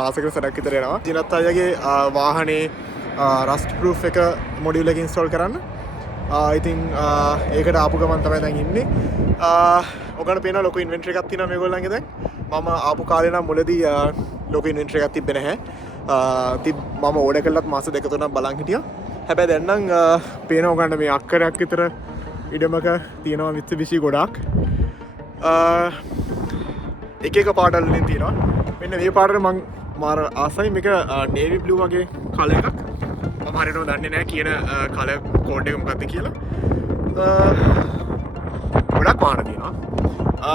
මාසයකට සැරයක් විතර එනවා. දිනත් අයගේ වාහනේ රස්ට් ප්‍රූෆ් එක මොඩියුල් එක ඉන්ස්ටෝල් කරන්න. ඉතින් ඒකට ආපු ගමන් තමයි දැන් ඉන්නේ. ඔයගොල්ලෝ පේනවා ලොකු ඉන්වෙන්ටරි එකක් තියෙනවා මේගොල්ලන්ගේ දැන්. මම ආපු කාලේ නම් මුලදී ලොකු ඉන්වෙන්ටරි එකක් තිබ්බේ නැහැ. මම ඕඩර් කළත් මාස දෙක තුනක් බලන් හිටියා. හැබැයි දැන් නම් පේනවා ඔයගොල්ලන්ට මේ අක්කරයක් විතර ඉඩමක තියෙනවා Mitsubishi ගොඩක්. එක එක පාටවල වලින් තියෙනවා. මෙන්න මේ පාටට මම මාර ආසයි. මේක navy blue වගේ කලර් එකක්. මම හරියටම දන්නේ නැහැ කියන කලර් කෝඩ් එක මොකක්ද කියලා. ගොඩක් පාට තියෙනවා.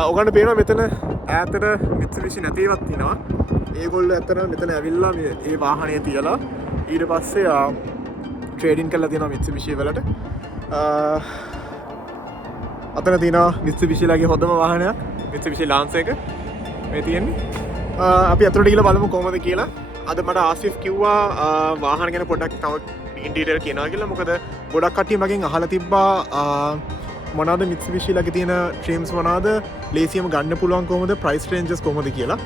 ඔයගොල්ලන්ට පේනවා මෙතන ඈතට Mitsubishi නැති ඒවාක් තියෙනවා. ඒගොල්ලෝ ඇත්තටම මෙතන ඇවිල්ලා මේ වාහනේ තියලා ඊට පස්සේ ට්‍රේඩින් කරලා තියෙනවා Mitsubishi වලට. අතන තියෙනවා Mitsubishi ලගේ හොඳම වාහනයක් Mitsubishi Lancer එක මේ තියෙන්නේ. අපි අතට ගිහලා බලමු කොහොමද කියලා. අද මට ආසිෆ් කිව්වා වාහන ගැන පොඩ්ඩක් තව ඉන්ටීරියර් කියනවා කියලා. මොකද ගොඩක් කට්ටිය මගෙන් අහලා තිබ්බා මොනවාද Mitsubishi ලගේ තියෙන ට්‍රිම්ස් මොනවාද ලේසියම ගන්න පුළුවන් කොහොමද ප්‍රයිස් රේන්ජස් කොහොමද කියලා.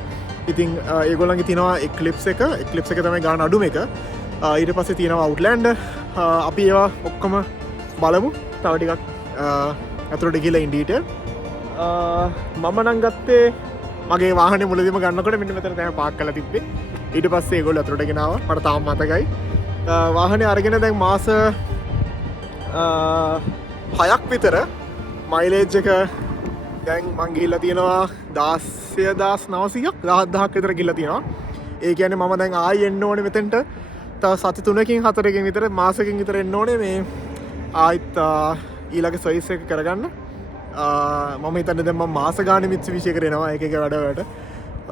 ඉතින් ඒගොල්ලන්ගේ තියෙනවා Eclipse එක තමයි ගන්න අඩුම එක. ඊට පස්සේ තියෙනවා Outlander. අපි ඒවා ඔක්කොම බලමු තව ටිකක් අතට ගිහලා ඉන් ඩීටේල්. මම නම් ගත්තේ මගේ වාහනේ මුලදීම ගන්නකොට මෙන්න මෙතන තමයි පාක් කරලා තිබ්බේ. ඊට පස්සේ ඒගොල්ලෝ අතට ගෙන ආවා. මට තාම මතකයි. වාහනේ අරගෙන දැන් මාස 6ක් විතර මයිලේජ් එක දැන් මං ගිහිල්ලා තියෙනවා 16900ක් 10000ක් විතර ගිහිල්ලා තියෙනවා. ඒ කියන්නේ මම දැන් ආයෙ එන්න ඕනේ මෙතෙන්ට. තව සති 3කින් 4කින් විතර මාසකින් විතර එන්න ඕනේ මේ ආයිත් ඊළඟ සර්විස් එක කරගන්න. මම හිතන්නේ දැන් මම මාස ගානේ Mitsubishi එකට එනවා එක එක වැඩවලට.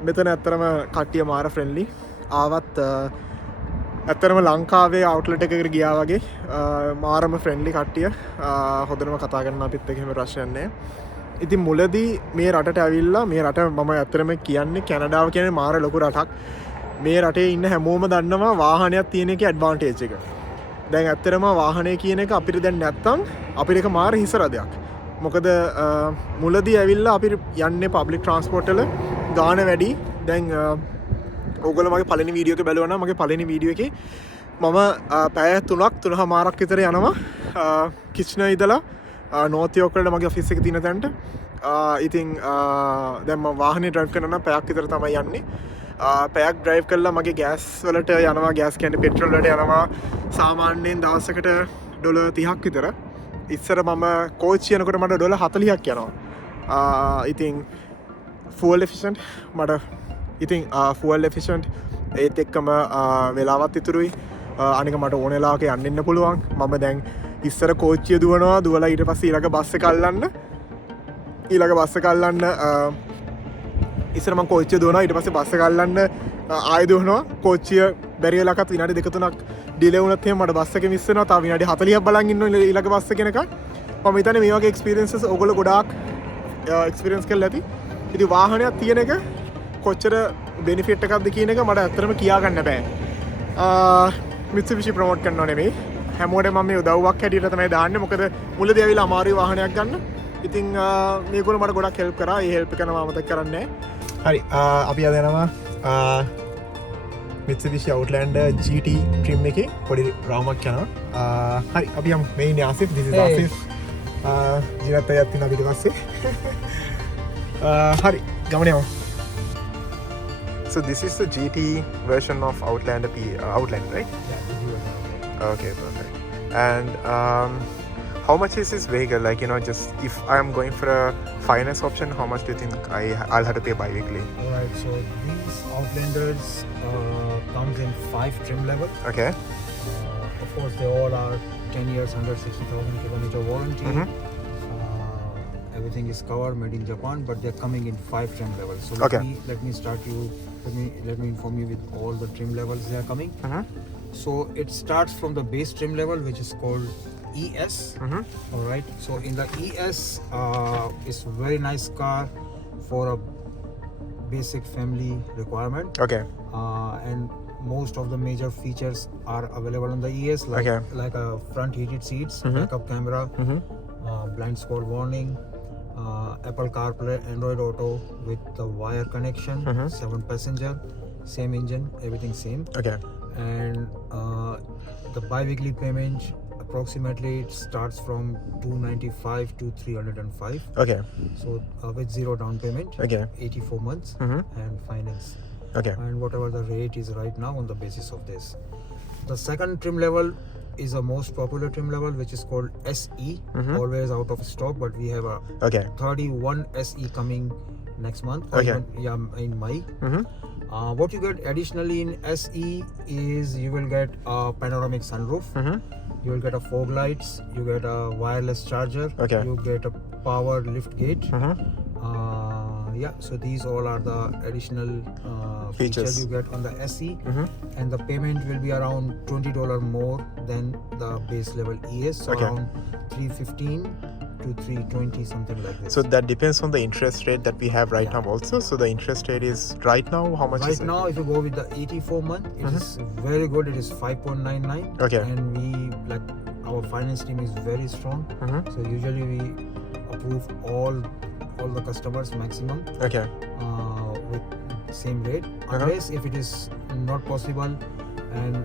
මෙතන ඇත්තරම කට්ටිය මාර ෆ්‍රෙන්ඩ්ලි. ආවත් ඇත්තරම ලංකාවේ අවුට්ලට් එකකට ගියා වගේ මාරම ෆ්‍රෙන්ඩ්ලි කට්ටිය. හොඳටම කතා කරනවා අපිත් එක්ක එහෙම ප්‍රශ්නයක් නැහැ. ඉතින් මුලදී මේ රටට ඇවිල්ලා මේ රට මම ඇත්තරම කියන්නේ කැනඩාව කියන්නේ මාර ලොකු රටක්. මේ රටේ ඉන්න හැමෝම දන්නවා වාහනයක් තියෙන එකේ ඇඩ්වාන්ටේජ් එක. දැන් ඇත්තරම වාහනය කියන එක අපිට දැන් නැත්තම් අපිට එක මාර හිසරදයක්. මොකද මුලදී ඇවිල්ලා අපි යන්නේ පබ්ලික් ට්‍රාන්ස්පෝර්ට් වල ගාන වැඩි. දැන් ඕගොල්ලෝ මගේ පළවෙනි වීඩියෝ එක බැලුවා නම් මගේ පළවෙනි වීඩියෝ එකේ මම පැය 3.5 විතර යනවා කිච්නර් ඉඳලා නෝර්ත් යෝක් වලට මගේ ඔෆිස් එක තියෙන තැනට. ඉතින් දැන් මම වාහනේ ඩ්‍රයිව් කරනවා පැයක් විතර තමයි යන්නේ. පැයක් ඩ්‍රයිව් කරලා මගේ ගෑස් වලට යනවා. ගෑස් කියන්නේ පෙට්‍රල් වලට යනවා. සාමාන්‍යයෙන් දවසකට ඩොලර් 30ක් විතර. ඉස්සර මම කෝච්චි යනකොට මට ඩොලර් 40ක් යනවා. ඉතින් ෆුවල් එෆිෂන්ට් මට ඉතින් ෆුවල් එෆිෂන්ට් ඒත් එක්කම වෙලාවත් ඉතුරුයි. අනික මට ඕන වෙලාවක යන්න ඉන්න පුළුවන්. මම දැන් ඉස්සර කෝච්චිය දුවලා ඊට පස්සේ ඊළඟ බස් එක අල්ලන්න ඉස්සර මම කෝච්චිය දුවනවා ඊට පස්සේ බස් එක අල්ලන්න ආයෙ දුවනවා. කෝච්චිය බැරි වෙලාවකට විනාඩි 2-3ක් ඩිලේ වුණත් එහෙම මට බස් එක මිස් වෙනවා. තව විනාඩි 40ක් බලන් ඉන්න ඕනේ ඊළඟ බස් එක එනකන්. මම හිතන්නේ මේ වගේ එක්ස්පීරියන්සස් ඔයගොල්ලෝ ගොඩාක් එක්ස්පීරියන්ස් කරලා ඇති. ඉතින් වාහනයක් තියෙන එක කොච්චර බෙනිෆිට් එකක්ද කියන එක මට ඇත්තටම කියා ගන්න බෑ. Mitsubishi ප්‍රොමෝට් කරනවා නෙමෙයි. හැමෝටම මම මේ උදව්වක් හැටියට තමයි දාන්නේ. මොකද මුලදී ඇවිල්ලා අමාරුයි වාහනයක් ගන්න. ඉතින් මේගොල්ලෝ මට ගොඩක් හෙල්ප් කරා. ඒ හෙල්ප් එක නම අමතක කරන්නේ නැහැ. හරි. අපි අද යනවා Mitsubishi Outlander GT trim එකේ පොඩි රාමයක් යනවා. හරි. අපි යමු. මේ ඉන්නේ ආසිෆ්. This is ආසිෆ්. ජීවත් අයත් ඉන්නවා ඊට පස්සේ. හරි. ගමන යමු. So this is the GT version of Outlander Outlander, right? Yeah. Okay, perfect. And how much is this vehicle? Like, just if I am going for a finance option, how much do you think I'll have to pay bi-weekly? Alright, so these Outlanders comes in 5 trim level. Okay. Of course, they all are 10 years, 160,000 kilometer warranty. Everything is covered, made in Japan, but they're coming in 5 trim levels. So let me inform you with all the trim levels they are coming. So it starts from the base trim level, which is called ES. All right. So in the ES, is very nice car for a basic family requirement. Okay. And most of the major features are available on the ES, like a front heated seats, backup camera, blind spot warning, Apple CarPlay, Android Auto with the wire connection, 7 passenger, same engine, everything same. Okay. And the bi-weekly payment approximately it starts from 295 to 305. Okay. So with zero down payment, Okay. 84 months, Mhm. and finance. Okay. And whatever the rate is right now on the basis of this. The second trim level is a most popular trim level, which is called SE. Mhm. Always out of stock, but we have a Okay. 31 SE coming next month. Or Okay. in May. Mhm. What you get additionally in SE is you will get a panoramic sunroof. Mhm. You will get a fog lights. You get a wireless charger. Okay. You get a power lift gate. Mhm. Yeah, so these all are the additional features Features. you get on the SE. Mhm. And the payment will be around $20 more than the base level ES, so Okay. around 315 to 320, something like this. So that depends on the interest rate that we have right Yeah. now also. So the interest rate is right now how much is Right it? now, if you go with the 84 month, it Mhm. is very good. It is 5.99. Okay. And we like our finance team is very strong. Mhm. So usually we approve all the customers maximum Okay. with same rate. Unless if it is not possible and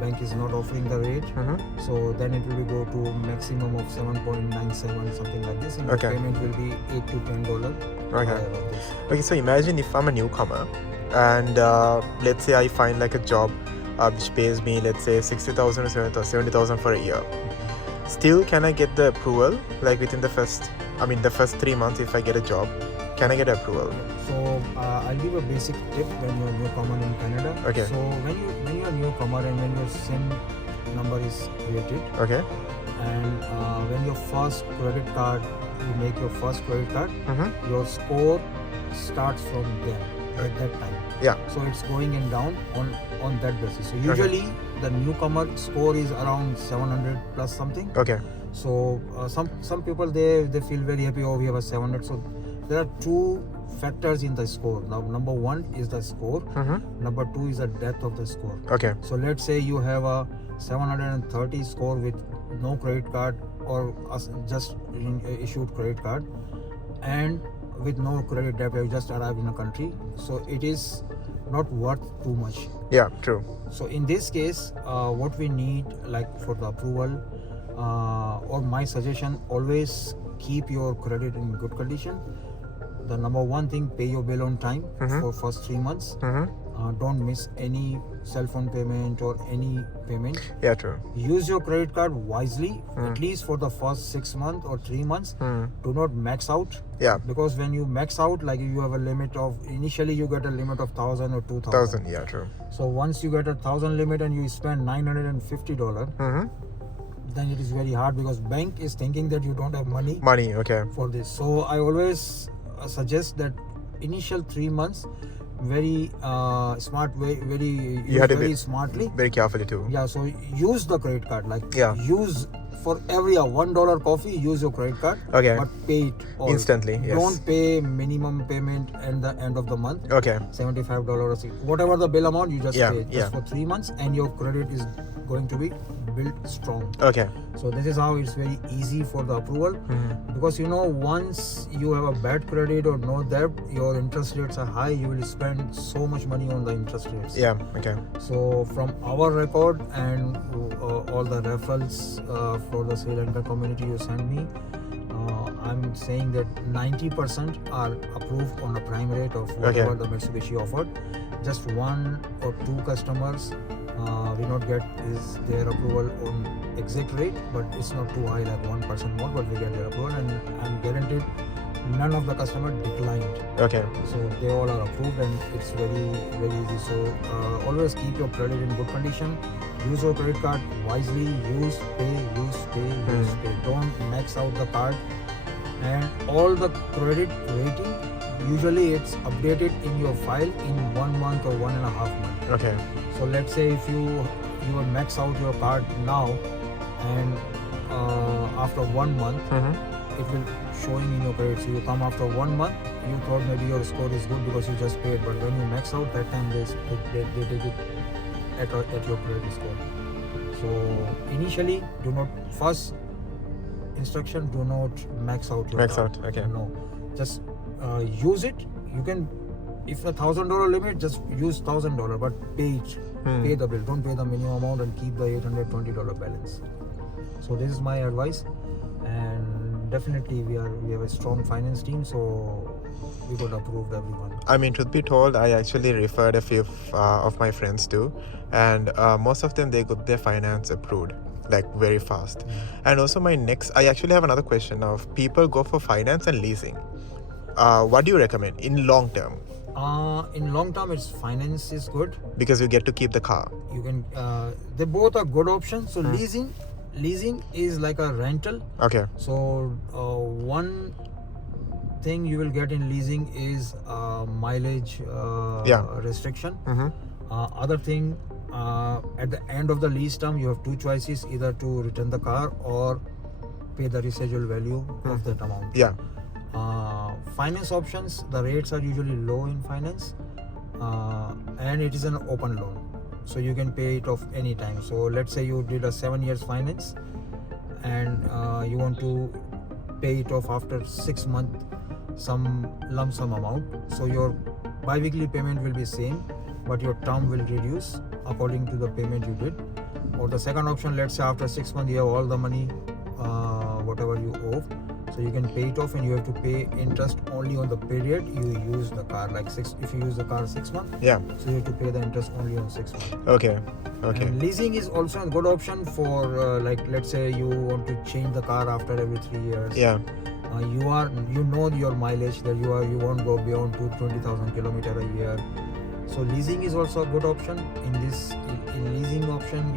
bank is not offering the rate, Mhm. so then it will go to maximum of 7.97, something like this, and Okay. the payment will be $8 to $10. Okay. This. Okay, so imagine if I'm a newcomer and let's say I find like a job which pays me, let's say 60,000 or 70,000 for a year. Still, can I get the approval like within the first 3 months if I get a job? Can I get approval? So I'll give a basic tip when you're a newcomer in Canada. Okay. So when you're a newcomer and when your SIM number is created, Okay. and when your first credit card, you make your first credit card, Mm-hmm. your score starts from there at that time. Yeah. So it's going and down on that basis. So usually the newcomer score is around 700 plus something. Okay. So some people they feel very happy. Oh, we have a 700. So there are two factors in the score. Now, number one is the score. Mm-hmm. Number two is the depth of the score. Okay. So let's say you have a 730 score with no credit card or just issued credit card, and with no credit debt, you just arrived in a country. So it is not worth too much. Yeah, true. So in this case, what we need, like for the approval, or my suggestion, always keep your credit in good condition. The number one thing, pay your bill on time for first 3 months. Mm-hmm. Don't miss any cell phone payment or any payment. Yeah, true. Use your credit card wisely, Mm. at least for the first 6 months or 3 months. Mm. Do not max out. Yeah. Because when you max out, like you have a limit of, initially you get a limit of 1,000 or 2,000. 1,000. Yeah, true. So once you get a 1,000 limit and you spend $950, Mm-hmm. then it is very hard because bank is thinking that you don't have money Money. Okay. for this. So I always suggest that initial 3 months, very smart way, have to very be- smartly. Very carefully too. Yeah, so use the credit card. Like Yeah. use for every $1 coffee, use your credit card. Okay. But pay it all. Instantly, yes. Don't pay minimum payment at the end of the month. Okay. $75 whatever the bill amount, you just Yeah, pay just yeah. for 3 months, and your credit is going to be built strong. Okay. So this is how it's very easy for the approval. Mm-hmm. Because once you have a bad credit or no debt, your interest rates are high, you will spend so much money on the interest rates. Yeah. Okay. So from our record and all the referrals for the Sri Lanka community you send me, I'm saying that 90% are approved on a prime rate of whatever the Mitsubishi offered. Just 1 or 2 customers we not get is their approval on exact rate, but it's not too high, like 1% more, but we get their approval, and I'm guaranteed none of the customer declined. Okay. So they all are approved, and it's very very easy. So always keep your credit in good condition. Use your credit card wisely. Use pay. Don't max out the card. And all the credit rating, usually it's updated in your file in 1 month or 1.5 months. Okay. So let's say if you will max out your card now, and after 1 month Mm-hmm. it will showing in your credit. So you come after 1 month, you thought maybe your score is good because you just paid, but when you max out, that time they take it at your credit score. So initially, do not first instruction, do not max out your Max card. out. Okay. No, just use it. You can if $1,000 limit, just use $1,000, but pay it. Pay the bill. Don't pay the minimum amount and keep the $820 balance. So this is my advice, and definitely we have a strong finance team, so we got approved everyone. I mean, truth be told, I actually referred a few of my friends too, and most of them, they got their finance approved like very fast. And also I actually have another question of people go for finance and leasing. What do you recommend in long term? In long term, it's finance is good. Because you get to keep the car. You can they both are good options. So leasing is like a rental. Okay. So one thing you will get in leasing is mileage restriction. Other thing, at the end of the lease term, you have two choices: either to return the car or pay the residual value of that amount. Yeah. Finance options, the rates are usually low in finance, and it is an open loan, so you can pay it off anytime. So let's say you did a 7 years finance, and you want to pay it off after 6 months, some lump sum amount. So your bi-weekly payment will be same, but your term will reduce according to the payment you did. Or the second option, let's say after 6 months you have all the money, whatever you owe, so you can pay it off, and you have to pay interest only on the period you use the car. Like if you use the car 6 months, so you have to pay the interest only on 6 months. Okay. And leasing is also a good option for like, let's say you want to change the car after every 3 years. You know your mileage, that you won't go beyond 20,000 kilometers a year. So leasing is also a good option. In leasing option,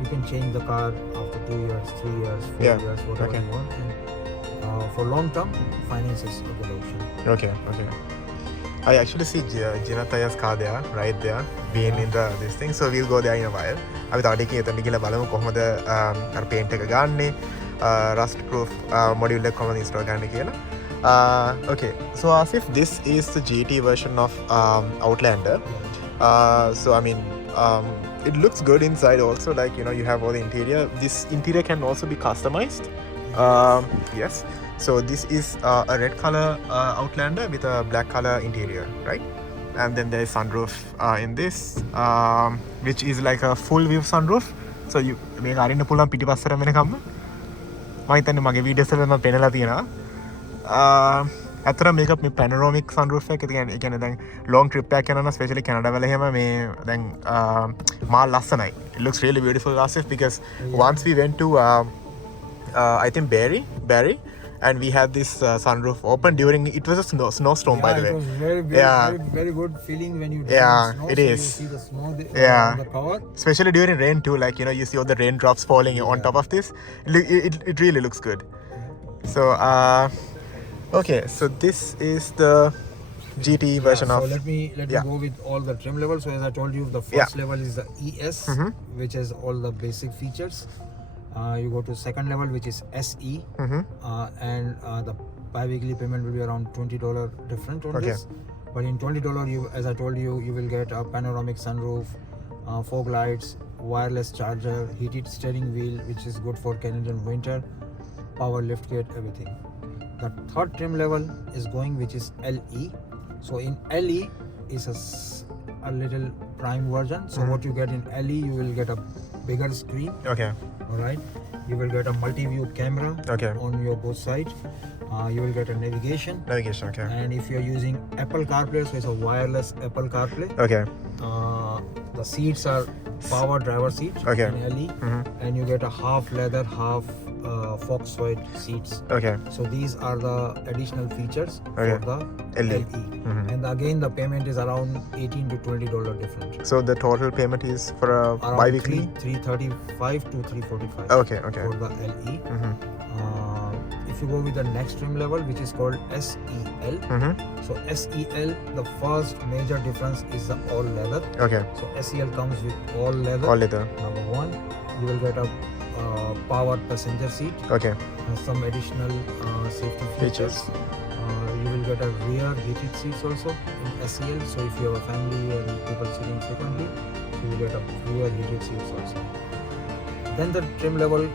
you can change the car after 2 years, 3 years, 4 years, whatever you want. And for long term, finance is a good option. Okay. I actually see Jinataya's car there, right there, being in this thing. So we'll go there in a while. අපි තව ටිකක් එතන ගිහලා බලමු කොහොමද අර paint එක ගන්නෙ, rust proof module එක කොහොමද install කරන්න කියලා. Okay, so Asif, this is the GT version of Outlander. So I mean, it looks good inside also, like, you know, you have all the interior. This interior can also be customized. Yes. So this is a red color Outlander with a black color interior, right? And then there is sunroof in this, which is like a full view sunroof. So you මේක අරින්න පුළුවන් පිටිපස්සට වෙනකම්ම. මම හිතන්නේ මගේ videos වල මම පෙන්නලා තියෙනවා. ඇත්තට මේක මේ panoramic sunroof එක කියන්නේ දැන් long trip එකක් යනවා නම් especially Canada වල එහෙම මේ දැන් මා ලස්සනයි. It looks really beautiful, Asif, because once we went to I think Barrie, and we had this sunroof open during, it was a snowstorm, by the way. It was very, very good feeling when you drive in snow. It is. You see the snow on the cover. Especially during rain too, like, you know, you see all the raindrops falling on top of this. It really looks good. So okay, so this is the GT version of. So let me go with all the trim levels. So as I told you, the first level is the ES, which has all the basic features. You go to second level, which is SE, and the bi-weekly payment will be around $20 different on this. But in $20, as I told you, you will get a panoramic sunroof, fog lights, wireless charger, heated steering wheel, which is good for Canadian winter, power liftgate, everything. The third trim level is going, which is LE. So in LE is a little prime version. So what you get in LE, you will get a bigger screen. Okay. All right. You will get a multi-view camera on your both sides. You will get a navigation. Okay. And if you are using Apple CarPlay, so it's a wireless Apple CarPlay. Okay. The seats are power driver seats in LE, and you get a half leather, half fox white seats. Okay. So these are the additional features for the LE. And again, the payment is around $18 to $20 different. So the total payment is for a bi-weekly? $335 to $345. Okay. For the LE. If you go with the next trim level, which is called SEL. So SEL, the first major difference is the all leather. Okay. So SEL comes with all leather. All leather. Number one, you will get a powered passenger seat. Okay. Some additional safety features. You will get a rear heated seats also in SEL. So if you have a family and people sitting frequently, you will get a rear heated seats also. Then the trim level,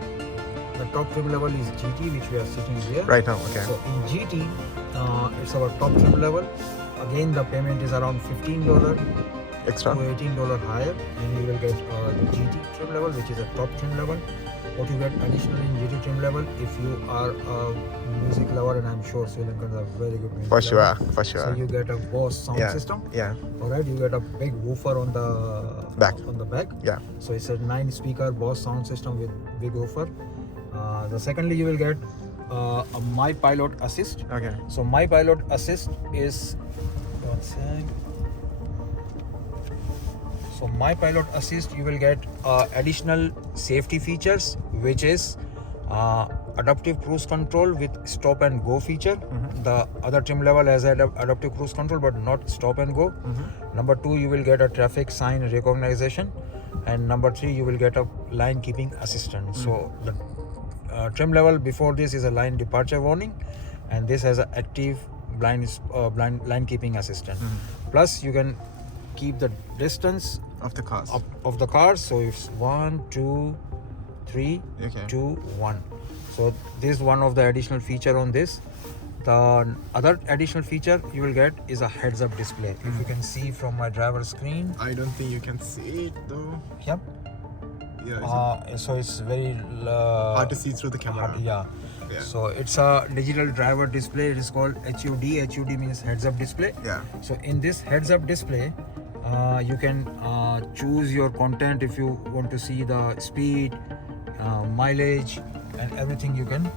the top trim level is GT, which we are sitting here right now. Okay. So in GT, it's our top trim level. again the payment is around $15 Extra. to $18 higher, and you will get GT trim level, which is a top trim level. What you get additionally in GT trim level, if you are a music lover, and I'm sure Sri Lankans are very good music For lovers, sure, for so sure. you get a Bose sound Yeah, system. yeah, Alright, you get a big woofer on the Back. Yeah. So it's a 9-speaker Bose sound system with big woofer. The secondly, you will get a My Pilot Assist. Okay. So My Pilot Assist is one sec. So My Pilot Assist, you will get additional safety features, which is adaptive cruise control with stop and go feature. The other trim level has adaptive cruise control but not stop and go. Number 2, you will get a traffic sign recognition, and number 3, you will get a line keeping assistant. So the trim level before this is a line departure warning, and this has an active blind line keeping assistant. Plus you can keep the distance Of the cars. of the cars, so it's 1 2 3 Okay. 2 1. So this is one of the additional feature on this. The other additional feature you will get is a heads up display. If you can see from my driver screen, I don't think you can see it though. yep. Yeah. So it's very Hard to see through the camera. yeah. Yeah. So it's a digital driver display. It is called HUD. HUD means heads up display. Yeah. So in this heads up display, you can choose your content. If you want to see the speed, mileage, and everything, you can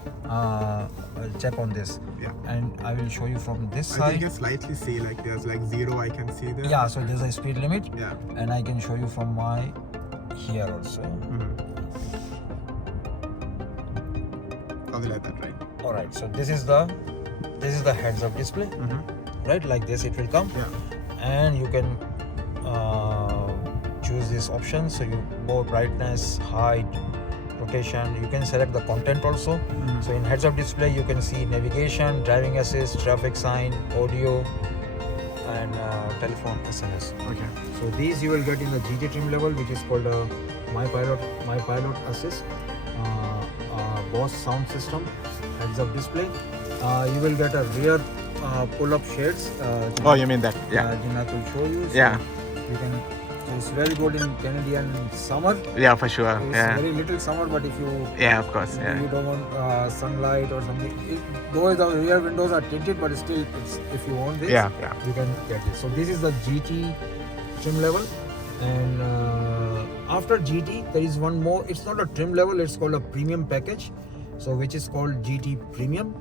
check on this. Yeah. And I will show you from this I think side. you can slightly see like there's like 0 I can see there. Yeah, so there's a speed limit, Yeah. and I can show you from my here also. Something like that, right? All right, so this is the heads up display, right? Like this it will come. Yeah. And you can choose this option, so you more brightness, height, rotation. You can select the content also. So in heads up display you can see navigation, driving assist, traffic sign, audio, and telephone SMS. Okay. So these you will get in the GT trim level, which is called My Pilot Assist, Bose sound system, heads up display. You will get a rear pull-up shades. Oh, you mean that? Yeah. Jinath will show you. So Yeah. You can. So it's very good in Canadian summer. Yeah, for sure. It's Yeah. very little summer, but if you Yeah, of course. you Yeah. don't want sunlight or something, though the rear windows are tinted, but still, if you want this, Yeah. Yeah. you can get it. So this is the GT trim level, and after GT there is one more. It's not a trim level, it's called a premium package, so which is called GT Premium.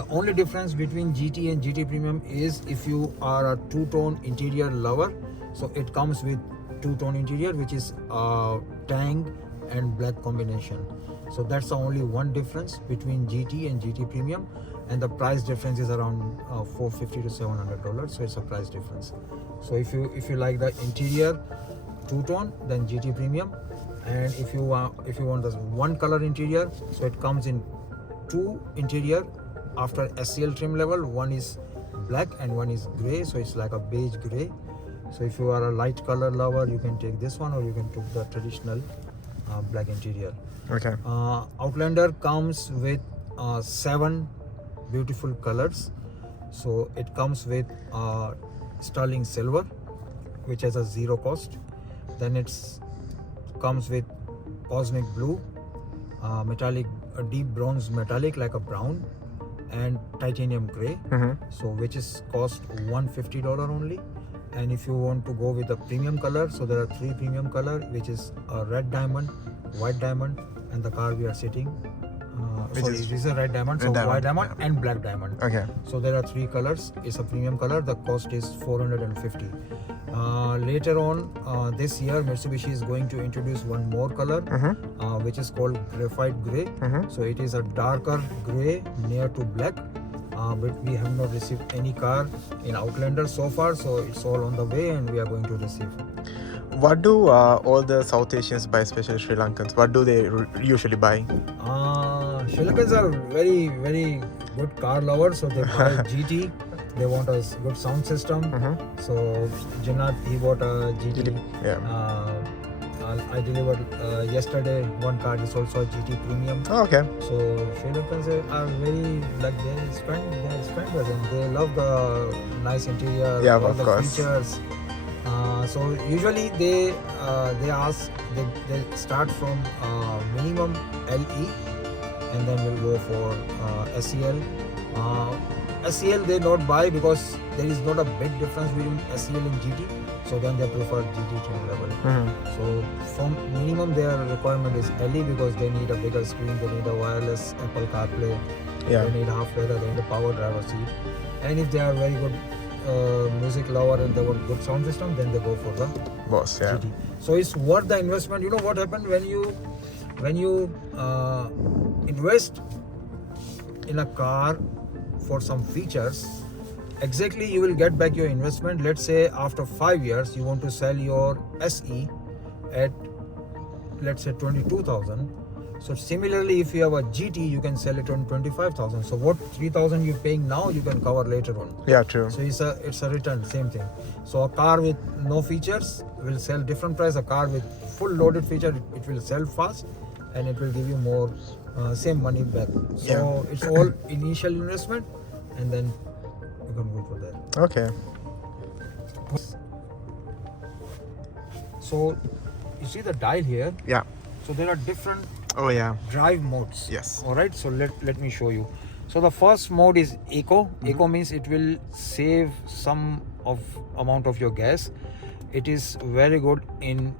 The only difference between GT and GT Premium is if you are a two-tone interior lover, so it comes with two-tone interior, which is tang and black combination. So that's the only one difference between GT and GT Premium, and the price difference is around $450 to $700. So it's a price difference. So if you like the interior two-tone, then GT Premium, and if you want this one color interior, so it comes in two interior after SCL trim level. One is black and one is gray, so it's like a beige gray. So if you are a light color lover, you can take this one, or you can take the traditional black interior. Okay. Outlander comes with 7 beautiful colors. So it comes with sterling silver, which has a 0 cost. Then it's comes with cosmic blue, metallic, a deep bronze metallic like a brown, and titanium gray. So which is cost $150 only. And if you want to go with the premium color, so there are 3 premium color, which is a red diamond, white diamond, and the car we are sitting. Sorry, this is a red diamond, so diamond, white diamond yeah. and black diamond. Okay. So there are 3 colors. It's a premium color. The cost is $450. Later on this year, Mitsubishi is going to introduce one more color, which is called graphite gray. So it is a darker gray near to black. But we have not received any car in Outlander so far, so it's all on the way, and we are going to receive. What do all the South Asians buy, especially Sri Lankans? What do they usually buy? Sri Lankans are very, very good car lovers, so they buy GT. They want a good sound system. So Jinath, he bought a GT. Yeah. I delivered yesterday one car. It's also a GT Premium. Oh, okay. So Sri Lankans are very like they're spenders and they love the nice interior, Yeah, all of the course. features. So usually they start from minimum LE and then will go for SEL. SEL they not buy because there is not a big difference between SEL and GT. So then they prefer GT trim level. So from minimum their requirement is LE because they need a bigger screen, they need a wireless Apple CarPlay, Yeah. they need half leather, they need a power driver seat. And if they are very good music lover and they want good sound system, then they go for the Boss, yeah. GT. So it's worth the investment. You know what happened when you invest in a car for some features, exactly you will get back your investment. Let's say after 5 years you want to sell your SE at let's say 22,000. So similarly if you have a GT you can sell it on 25,000. So what 3,000 you're paying now you can cover later on. Yeah, true. So it's a return, same thing. So a car with no features will sell different price. A car with full loaded feature it will sell fast and it will give you more same money back. So it's all initial investment and then you can go for that. Okay. So you see the dial here. Yeah. So there are different Oh, yeah. drive modes. Yes. All right. So let me show you. So the first mode is eco. Eco means it will save some of amount of your gas. It is very good in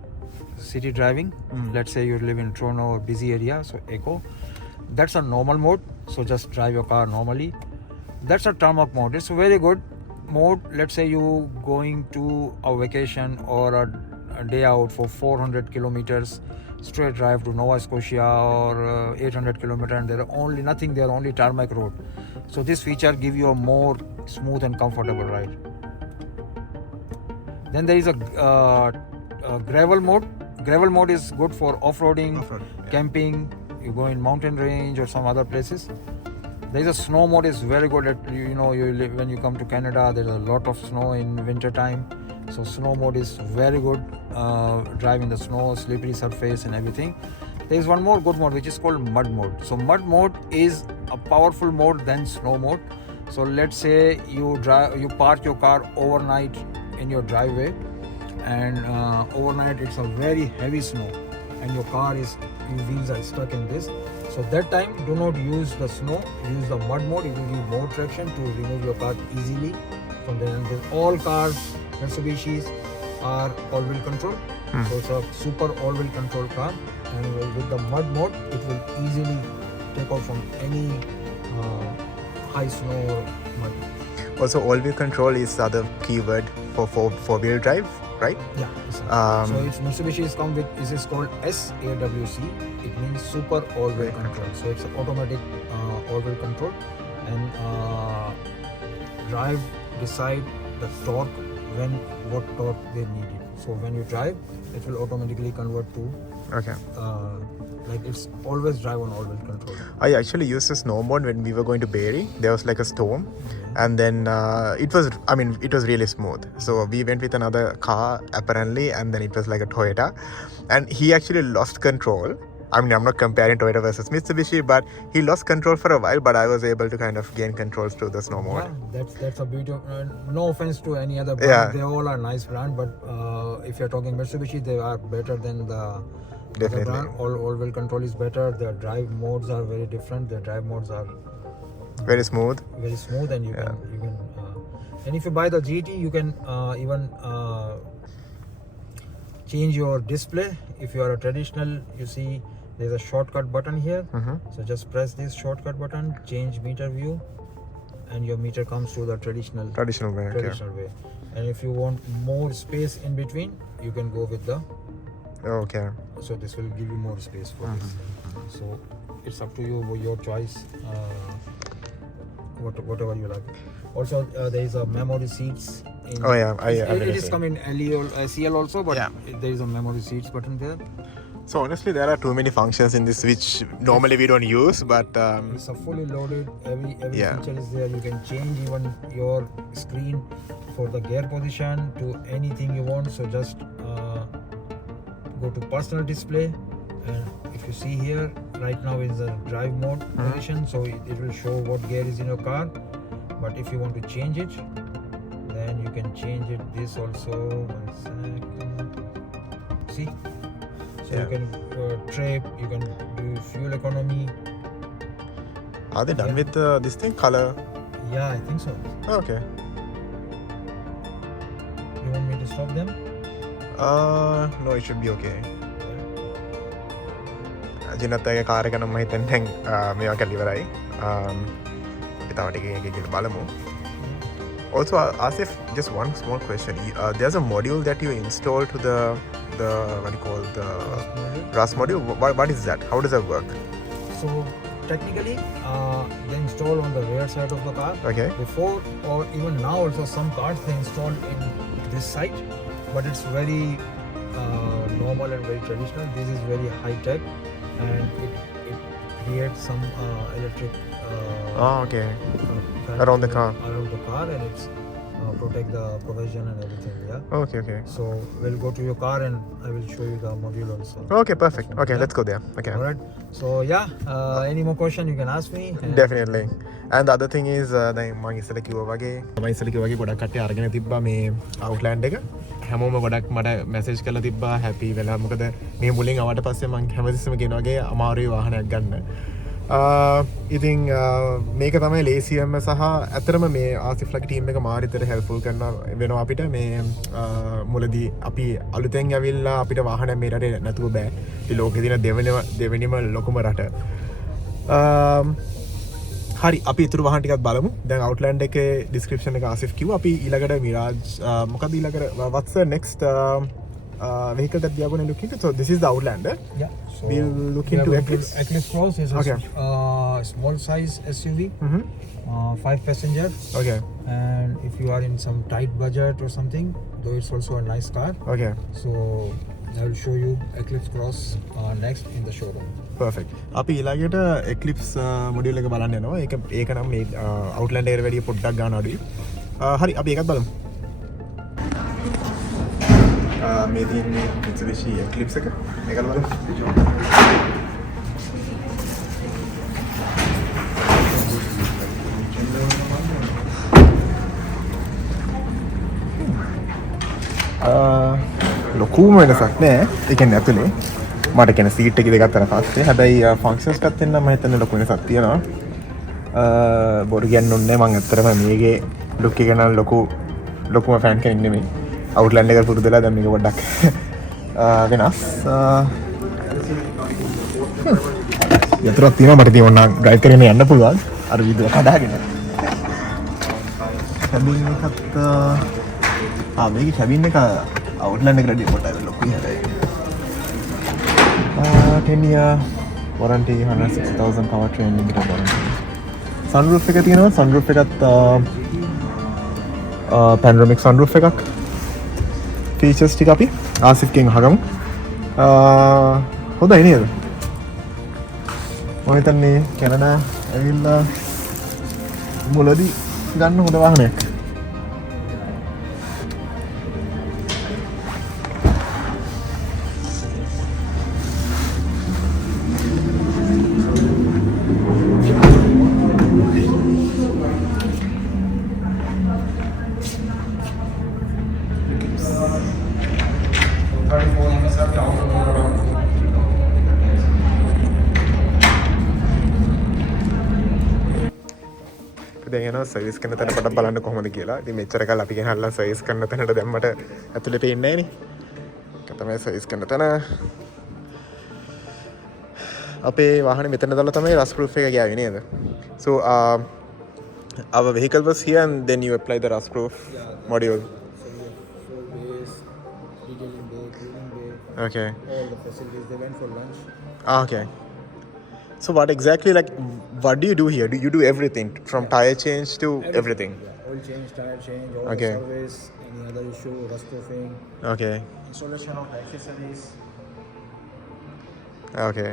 city driving. Let's say you live in Toronto or busy area. So eco. That's a normal mode. So just drive your car normally. That's a tarmac mode. It's a very good mode. Let's say you going to a vacation or a day out for 400 kilometers straight drive to Nova Scotia or 800 kilometer and there are only nothing there, only tarmac road. So this feature give you a more smooth and comfortable ride. Then there is a gravel mode. Gravel mode is good for off-roading, camping. You go in mountain range or some other places. There is a snow mode is very good at when you come to Canada. There's a lot of snow in winter time. So snow mode is very good. Drive in the snow, slippery surface and everything. There is one more good mode which is called mud mode. So mud mode is a powerful mode than snow mode. So let's say you park your car overnight in your driveway and overnight it's a very heavy snow and your wheels are stuck in this. So that time do not use the snow, use the mud mode. It will give more traction to remove your car easily from there. And all cars, Mitsubishis are all-wheel control. So it's a super all-wheel control car and with the mud mode it will easily take off from any high snow or mud. Also, all-wheel control is the other keyword for four-wheel drive, right? Yeah. So it's Mitsubishi is called SAWC. It means super all-wheel control. So it's automatic all-wheel control and decide the torque what torque they need it. So when you drive, it will automatically convert to like it's always drive on all-wheel control. I actually used the snow mode when we were going to Barrie. There was like a storm, and then it was really smooth. So we went with another car apparently, and then it was like a Toyota, and he actually lost control. I mean, I'm not comparing Toyota versus Mitsubishi, but he lost control for a while, but I was able to kind of gain controls through the snow mode. Yeah, that's a beauty. No offense to any other brand, they all are nice brand, but if you're talking Mitsubishi, they are better than the other brand. All-wheel control is better. Their drive modes are very different. Their drive modes are very smooth, and you can and if you buy the GT, you can even change your display. If you are a traditional, you see there's a shortcut button here. So just press this shortcut button, change meter view, and your meter comes to the traditional way. And if you want more space in between, you can go with the so this will give you more space for this. So it's up to you, your choice, whatever you like. Also there is a memory seats it is coming in CL also, but there is a memory seats button there. So honestly, there are too many functions in this which normally we don't use, but it's a fully loaded. Every feature is there. You can change even your screen for the gear position to anything you want. So just go to personal display, and if you see here, right now is the drive mode position, so it will show what gear is in your car. But if you want to change it, then you can change it this also. 1 second. See, so you can trip, you can do fuel economy. Are they done with this thing color? Yeah, I think so. Okay. You want me to stop them? No, it should be okay. අජිනත්තගේ car එක නම් මම හිතන්නේ දැන් මේවා කරලා ඉවරයි. අපි තව ටිකකින් බලමු. Also, Asif, just one small question. There's a module that you install to the what do you call the Rust module. What is that? How does that work? So technically, they install on the rear side of the car. Okay. Before or even now, also some cars they install in this side, but it's very normal and very traditional. This is very high tech, and it creates some electric. Okay. Current Around the car. Around the car, and it's protect the provision and everything. Yeah. Okay. So we'll go to your car and I will show you the module also. Okay, perfect. Okay, let's go there. Okay. Alright. So yeah, any more question you can ask me. Definitely. And the other thing is දැන් මම ඉස්සෙල්ලා කිව්වා වගේ ගොඩක් කට්ටිය අරගෙන තිබ්බා මේ Outland එක. හැමෝම ගොඩක් මට මැසේජ් කරලා තිබ්බා හැපි වෙලා. මොකද මේ මුලින් ආවට පස්සේ මම හැමතිස්සෙම කියන වගේ අමාරුයි වාහනයක් ගන්න. ඉතින් මේක තමයි ලේසියම සහ ඇත්තටම මේ ආසිෆ්ලගේ ටීම් එක මාරිතර හෙල්ප්ෆුල් කරනවා වෙනවා අපිට මේ මුලදී අපි අලුතෙන් ඇවිල්ලා අපිට වාහනයක් මේ රටේ නැතුව බෑ. ඉතින් ලෝකේ තියෙන දෙවෙනිම ලොකුම රට. හරි අපි ඉතුරු වාහන ටිකක් බලමු. දැන් Outland එකේ description එක ආසිෆ් කිව්වා. අපි ඊළඟට Mirage මොකද ඊළඟට what's the next vehicle that we are going to look into? So this is the Outlander. Yeah. So we'll look into Eclipse. Eclipse Cross is Okay. a small size SUV, 5 passenger. Okay. And if you are in some tight budget or something, though it's also a nice car. Okay. So I will show you Eclipse Cross next in the showroom. Perfect. අපි ඊළඟට Eclipse module එක බලන්න යනවා. ඒක නම් මේ Outlander එකට වැඩිය පොඩ්ඩක් ගන්න අඩුයි. හරි අපි ඒකත් බලමු. මේ තියෙන්නේ Mitsubishi Eclipse එක. මේකත් බලමු. ලොකුම වෙනසක් නෑ. ඒ කියන්නේ ඇතුලේ මට කියන සීට් එක දෙකක් අතර පස්සේ හැබැයි ෆන්ක්ෂන්ස් පැත්තෙන් නම් මම හිතන්නේ ලොකු වෙනසක් තියෙනවා. බොරු කියන්න ඕනේ මම ඇත්තටම මේකේ ලුක් එක නම් ලොකුම ෆෑන් කෙනෙක් නෙමෙයි. Outland එක පුරුදුලා දැන් මේක පොඩ්ඩක් වෙනස්. යතරක් තියෙනවා මට තියෙන ඕන ඩ්‍රයිව් කරගෙන යන්න පුළුවන්. අර විදිහ කඩාගෙන. කැබින් එකත් මේකේ කැබින් එක Outland එකට වැඩිය පොඩ්ඩක් ලොකුයි හැබැයි. 10 year warranty 160,000 powertrain limited warranty. Sunroof එක තියෙනවා. Sunroof එකත් panoramic sunroof එකක්. Features ටික අපි ආසිෆ්ගෙන් අහගමු. හොඳයි නේද? මම හිතන්නේ කැනඩා ඇවිල්ලා මුලදී ගන්න හොඳ වාහනයක්. දැන් සර්විස් කරන තැන පොඩ්ඩක් බලන්න කොහොමද කියලා. ඉතින් මෙච්චර කාලේ අපි ගෙනල්ලා සර්විස් කරන තැනට දැම්මට ඇතුලේ පේන්නේ නැහැ නේ. ඒක තමයි සර්විස් කරන තැන. අපේ වාහනේ මෙතන දාලා තමයි rust proof එක ගියාවේ නේද? So our vehicle was here and then you apply the rust proof module. So we have full base, detailing bay, cleaning bay, Okay. all the facilities. They went for lunch. Okay. So what exactly what do you do here? Do you do everything from tire change to everything? Yeah, oil change, tire change, all Okay. the service, any other issue, rust proofing, Okay. installation of accessories. Okay.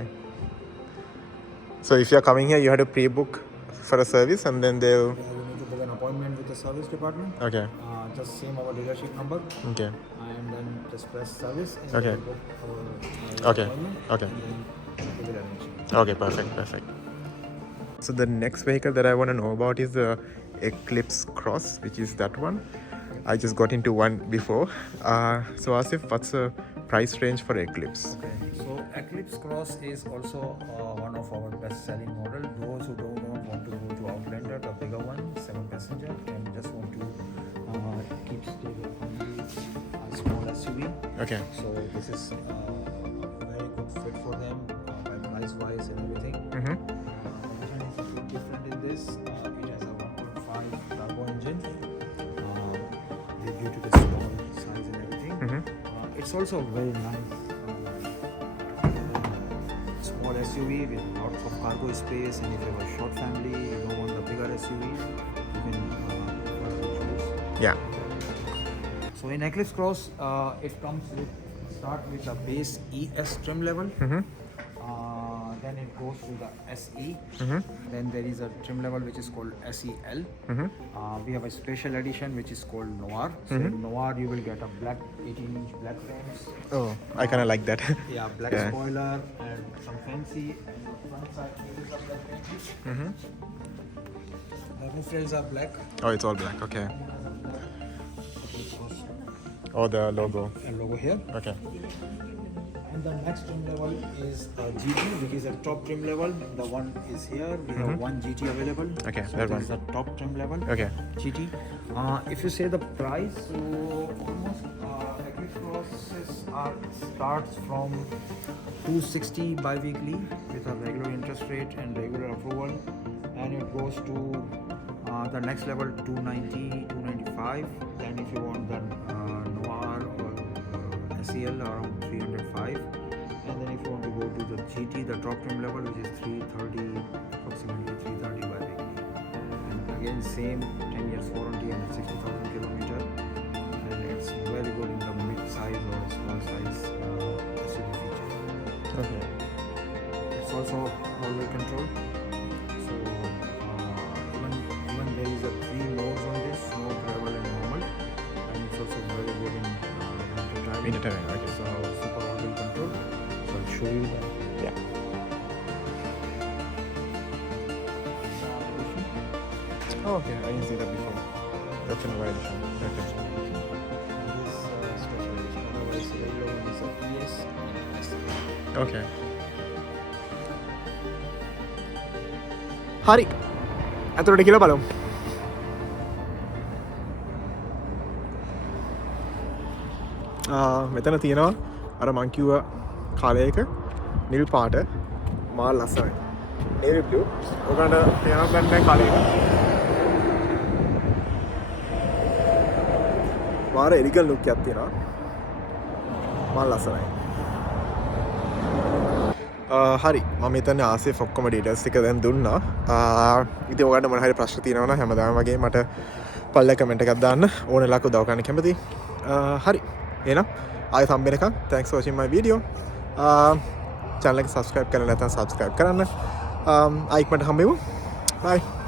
So if you're coming here, you have to pre-book for a service and then they'll... You need to book an appointment with the service department. Okay. Just same our dealership number, Okay. and then just press service and Okay. you book our Okay. appointment. Okay. And then we will arrange it. Okay, perfect. So the next vehicle that I want to know about is the Eclipse Cross, which is that one. I just got into one before. So Asif, what's the price range for Eclipse? Okay, so Eclipse Cross is also one of our best-selling model. Those who don't want to go to Outlander, the bigger one, 7-passenger, and just want to keep stable on a small SUV. Okay. So this is a very good fit for them by price-wise and everything. Mm-hmm. Engine is a bit different in this. It has a 1.5 turbo engine due to the small size and everything. Mm-hmm. It's also very nice. Small SUV with lots of cargo space, and if you have a short family, you don't want the bigger SUVs, you can choose. Yeah. So in Eclipse Cross, it comes with start with the base ES trim level. Mm-hmm. Then it goes to the SE. Mm-hmm. Then there is a trim level which is called SEL. Mm-hmm. We have a special edition which is called Noir. So in Noir you will get a black 18-inch black frames. Oh, I kind of like that. Yeah, black Yeah. spoiler and some fancy. And the front side wheels are black. Mm-hmm. The roof rails are black. Oh, it's all black. Okay. Oh, the logo. And logo here. Okay. And the next trim level is GT, which is a top trim level. The one is here. We have one GT available. Okay, so that this one. is the top trim level. Okay. GT. If you say the price, so almost Eclipse Crosses starts from 260 bi-weekly with a regular interest rate and regular approval, and it goes to the next level 290, 295. Then if you want the Noir or SEL around 305, and then if you want to go to the GT, the top trim level, which is 330, approximately 330 bi-weekly. And again same 10 years warranty and 60,000 kilometer, and it's very good in the mid-size or small size SUV feature. Okay. It's also all-wheel control. So even there is a 3 modes on this: snow, travel, and normal. And it's also very good in driving. Winter-time, okay. So super all-wheel control. So I'll show you that. Yeah. Oh, okay. I didn't see that before. That's an edition. Okay. This special edition. Otherwise, the regular one is a ES and SE. Okay. හරි ඇතුළට කියලා බලමු. මෙතන තියෙනවා අර මං කිව්ව කාලයක නිල් පාට මාල් ලස්සනයි. navy blue. ඔකට තියෙනවා ගන්න කාලයක. මාර එලිගල් ලුක් එකක් තියෙනවා. මාල් ලස්සනයි. හරි මම මෙතන ආසේ ඔක්කොම ඩීටේල්ස් ටික දැන් දුන්නා. ඉතින් ඔයාලට මොන හරි ප්‍රශ්න තියෙනවා නම් හැමදාම වගේ මට පල්ලේ කමෙන්ට් එකක් දාන්න. ඕනෙලාක උදව් කරන්න කැමතියි. හරි එහෙනම් ආයෙ සම්බෙනකම් thanks for watching my video. channel එක subscribe කරලා නැත්නම් subscribe කරන්න. ආයෙත් මට හම්බෙමු. bye.